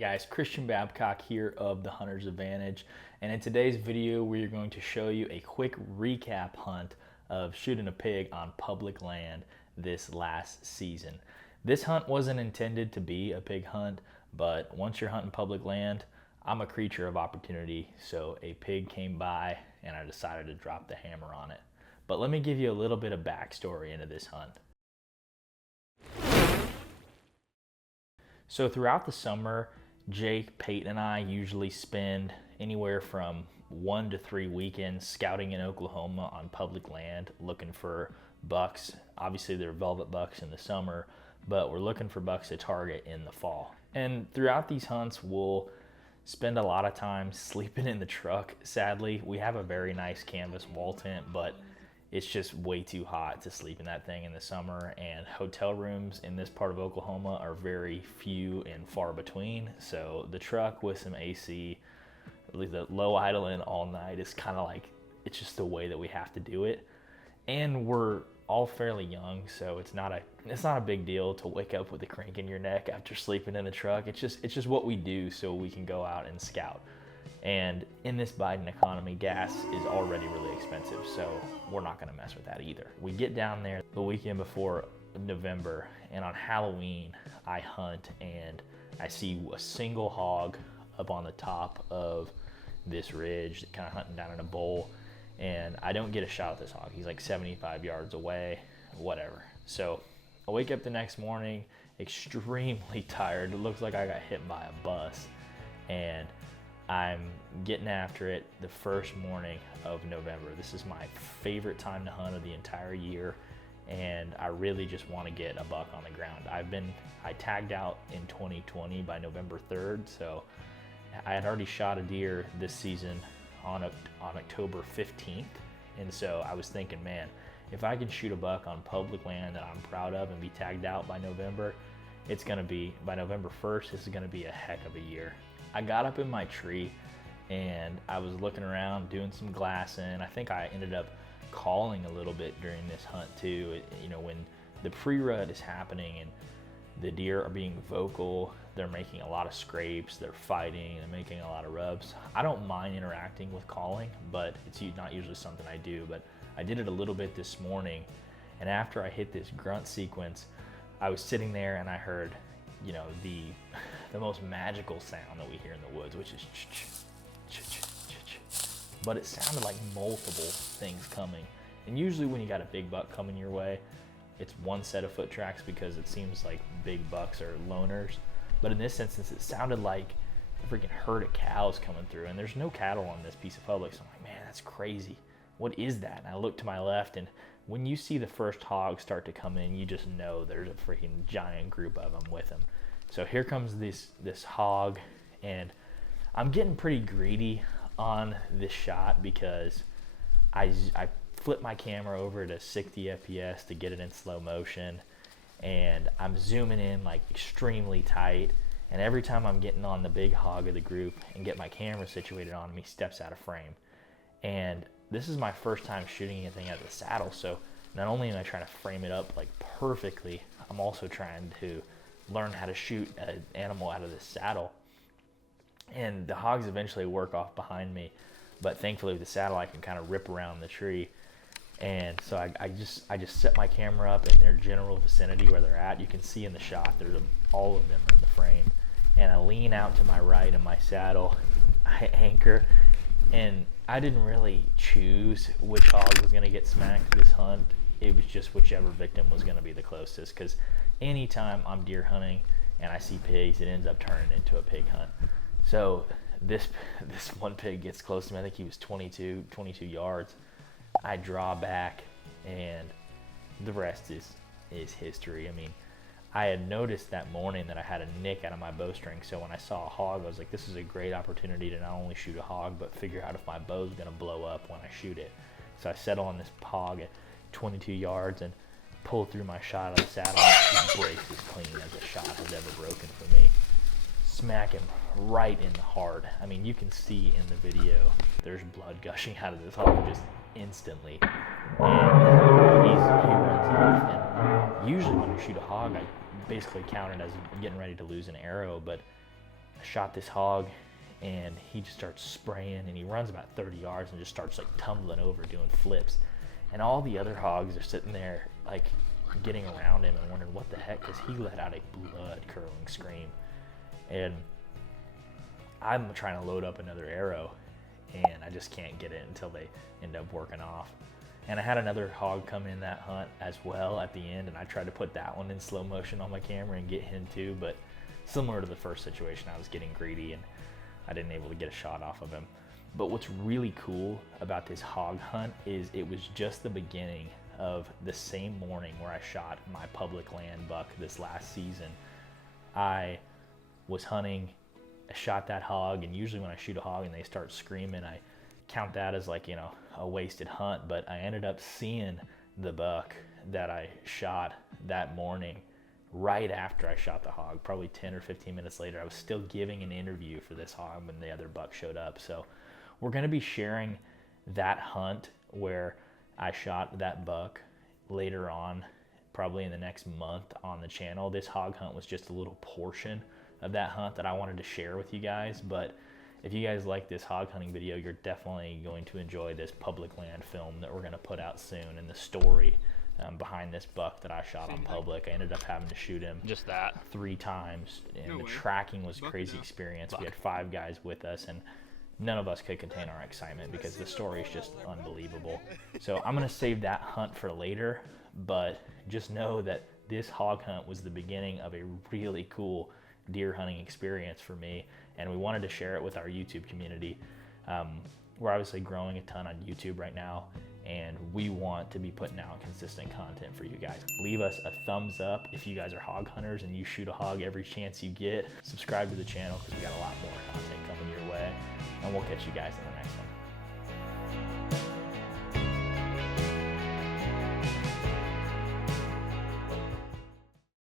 Guys, Christian Babcock here of The Hunter's Advantage, and in today's video we are going to show you a quick recap hunt of shooting a pig on public land this last season. This hunt wasn't intended to be a pig hunt, but once you're hunting public land, I'm a creature of opportunity, so a pig came by and I decided to drop the hammer on it. But let me give you a little bit of backstory into this hunt. So throughout the summer, Jake, Peyton, and I usually spend anywhere from 1 to 3 weekends scouting in Oklahoma on public land, looking for bucks. Obviously they're velvet bucks in the summer, but we're looking for bucks to target in the fall. And throughout these hunts, we'll spend a lot of time sleeping in the truck. Sadly, we have a very nice canvas wall tent, but it's just way too hot to sleep in that thing in the summer, and hotel rooms in this part of Oklahoma are very few and far between. So the truck with some AC, at least the low idling all night, is kind of like, it's just the way that we have to do it. And we're all fairly young, so it's not a big deal to wake up with a crank in your neck after sleeping in the truck. It's just what we do so we can go out and scout. And in this Biden economy, gas is already really expensive, so we're not gonna mess with that either. We get down there the weekend before November, and on Halloween, I hunt and I see a single hog up on the top of this ridge, kind of hunting down in a bowl, and I don't get a shot at this hog. He's like 75 yards away, whatever. So I wake up the next morning, extremely tired. It looks like I got hit by a bus, and I'm getting after it the first morning of November. This is my favorite time to hunt of the entire year, and I really just want to get a buck on the ground. I tagged out in 2020 by November 3rd, so I had already shot a deer this season on October 15th, and so I was thinking, man, if I can shoot a buck on public land that I'm proud of and be tagged out by November, it's gonna be, by November 1st, this is gonna be a heck of a year. I got up in my tree and I was looking around, doing some glassing. I think I ended up calling a little bit during this hunt too. You know, when the pre-rut is happening and the deer are being vocal, they're making a lot of scrapes, they're fighting, they're making a lot of rubs. I don't mind interacting with calling, but it's not usually something I do. But I did it a little bit this morning, and after I hit this grunt sequence, I was sitting there and I heard, you know, the most magical sound that we hear in the woods, which is but it sounded like multiple things coming. And usually when you got a big buck coming your way, it's one set of foot tracks because it seems like big bucks are loners. But in this instance, it sounded like a freaking herd of cows coming through, and there's no cattle on this piece of public. So I'm like, man, that's crazy. What is that? And I look to my left, and when you see the first hog start to come in, you just know there's a freaking giant group of them with them. So here comes this hog, and I'm getting pretty greedy on this shot because I flip my camera over to 60 FPS to get it in slow motion, and I'm zooming in like extremely tight, and every time I'm getting on the big hog of the group and get my camera situated on him, he steps out of frame. And this is my first time shooting anything out of the saddle, so not only am I trying to frame it up like perfectly, I'm also trying to learn how to shoot an animal out of this saddle. And the hogs eventually work off behind me, but thankfully with the saddle I can kind of rip around the tree. And so I just set my camera up in their general vicinity where they're at. You can see in the shot all of them are in the frame, and I lean out to my right in my saddle, I anchor, and I didn't really choose which hog was going to get smacked this hunt. It was just whichever victim was going to be the closest, because anytime I'm deer hunting and I see pigs, it ends up turning into a pig hunt. So this one pig gets close to me. I think he was 22 yards. I draw back, and the rest is history. I mean, I had noticed that morning that I had a nick out of my bowstring, so when I saw a hog, I was like, this is a great opportunity to not only shoot a hog, but figure out if my bow's gonna blow up when I shoot it. So I settle on this hog at 22 yards and pull through my shot out of the saddle. It just breaks as clean as a shot has ever broken for me. Smack him right in the heart. I mean, you can see in the video, there's blood gushing out of this hog just instantly. And he runs off. And usually when you shoot a hog, I basically count it as getting ready to lose an arrow, but I shot this hog, and he just starts spraying, and he runs about 30 yards and just starts like tumbling over, doing flips. And all the other hogs are sitting there like getting around him and wondering what the heck, because he let out a blood curdling scream. And I'm trying to load up another arrow, and I just can't get it until they end up working off. And I had another hog come in that hunt as well at the end, and I tried to put that one in slow motion on my camera and get him too, but similar to the first situation, I was getting greedy and I didn't able to get a shot off of him. But what's really cool about this hog hunt is it was just the beginning of the same morning where I shot my public land buck this last season. I was hunting, I shot that hog, and usually when I shoot a hog and they start screaming, I count that as like, you know, a wasted hunt. But I ended up seeing the buck that I shot that morning right after I shot the hog. Probably 10 or 15 minutes later, I was still giving an interview for this hog when the other buck showed up. So we're going to be sharing that hunt where I shot that buck later on, probably in the next month on the channel. This hog hunt was just a little portion of that hunt that I wanted to share with you guys. But if you guys like this hog hunting video, you're definitely going to enjoy this public land film that we're going to put out soon, and the story behind this buck that I shot on public. I ended up having to shoot him just that 3 times, and the tracking was a crazy experience. We had 5 guys with us, and none of us could contain our excitement because the story is just unbelievable. So I'm going to save that hunt for later, but just know that this hog hunt was the beginning of a really cool deer hunting experience for me, and we wanted to share it with our YouTube community. We're obviously growing a ton on YouTube right now, and we want to be putting out consistent content for you guys. Leave us a thumbs up if you guys are hog hunters and you shoot a hog every chance you get. Subscribe to the channel because we got a lot more content coming your way, and we'll catch you guys in the next one.